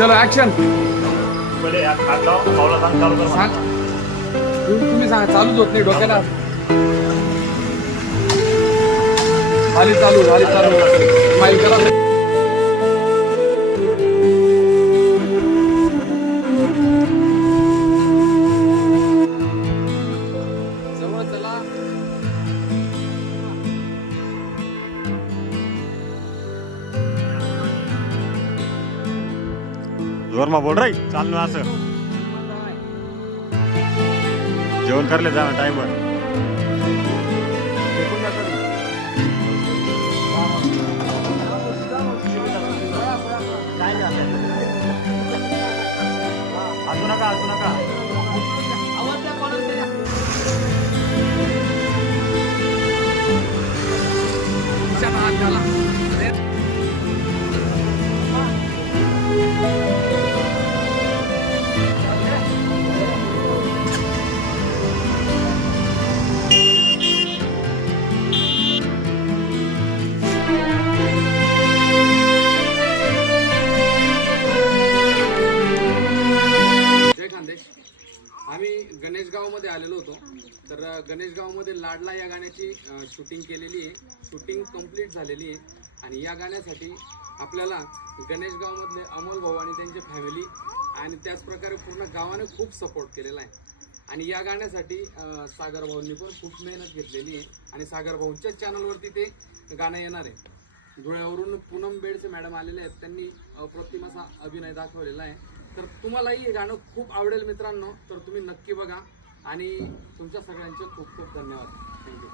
चलो ऍक्शन पहिले हात लाव, पावला चालू कर. सांग. तुम्ही सांगा, चालूच होत नाही डोक्याला. खाली चालू स्माईल करा. जवळ चला. जोरमा बोल रे, चालू असं जेवण करले जा टाइमवर. हसू नका. हात घाला. आम्ही गणेशगावमध्ये आलेलो होतो. तर गणेशगावमध्ये लाडला या गाण्याची शूटिंग केलेली आहे. शूटिंग कंप्लीट झालेली आहे आणि या गाण्यासाठी आपल्याला गणेशगावमधले अमोल भाऊ आणि त्यांची फॅमिली आणि त्याचप्रकारे पूर्ण गावाने खूप सपोर्ट केलेला आहे. आणि या गाण्यासाठी सागर भाऊंनी पण खूप मेहनत घेतलेली आहे आणि सागर भाऊंच्याच चॅनलवरती ते गाणं येणार आहे. धुळ्यावरून पूनम बेडसे मॅडम आलेले आहेत. त्यांनी अप्रतिम असा अभिनय दाखवलेला आहे. तर तुम्हालाही हे गाणं खूप आवडेल मित्रांनो. तर तुम्ही नक्की बघा आणि तुमच्या सगळ्यांचे खूप खूप धन्यवाद. थँक्यू.